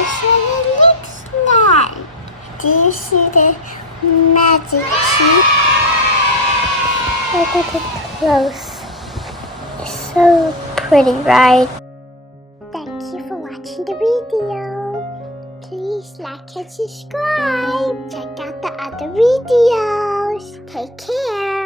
is what it looks like. Do you see the magic key? Look at it close. It's so pretty, right? Thank you for watching the video. Please like and subscribe. Check out the other videos. Take care.